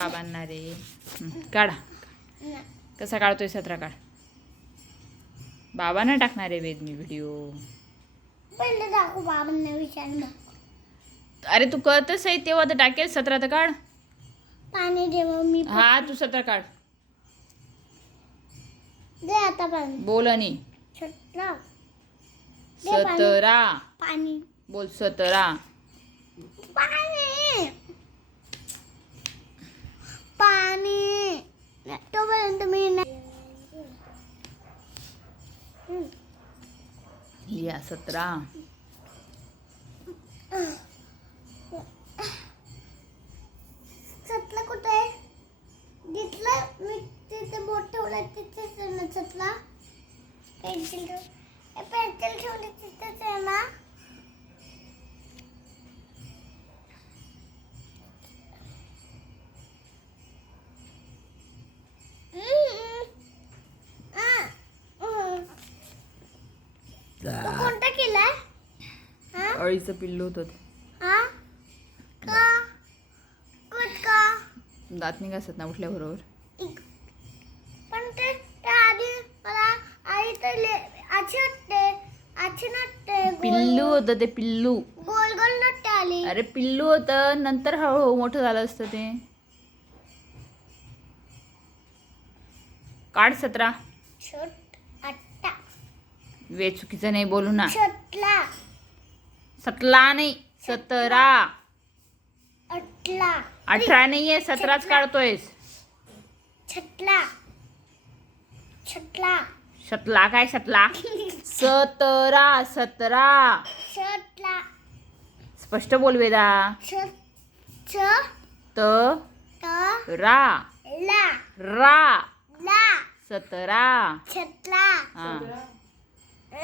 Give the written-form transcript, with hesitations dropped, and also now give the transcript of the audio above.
बाबांना रे काढा. कसा काढतोय 17 काढ. बाबांना टाकणार आहे वेद मी व्हिडिओ. पहिले दाखव बाबांना विचार. अरे तू कळतच आहे तेव्हा तर टाकेल. 17 तर काढ. पाणी दे मम्मी. हा तू 17 काढ. दे आता पाणी. बोल आणि छोटा 17 पाणी बोल. 17 पाणी पाणी तोपर्यंत मी लिहा 17. छतला कुठे आहे? दिसलं मी तिथे बोट ठेवलं तिथेच आहे ना छतला. पेन्सिल ठेवली तिथेच आहे ना. तू कोणता केलाय? अळीचं पिल्लू होतं ते. हा का का दात निघासत ना उठल्याबरोबर. पण ते आधी मला आई तर अच्छी नटते. पिल्लू होतं ते पिल्लू. गोल गोल नटते आली. अरे पिल्लू होतं नंतर हळूहळू मोठं झालं असतं ते. काढ 17. छोट अट्टा वे चुकीचं नाही बोलू ना. छोटला 17 नाही 17. अटला 18 नाहीये 17च काढतोयस. छटला छटला शतला काय शतला. 17 छटला स्पष्ट बोल वेदा. छ छ त त रा ला रा ला 17. छटला हा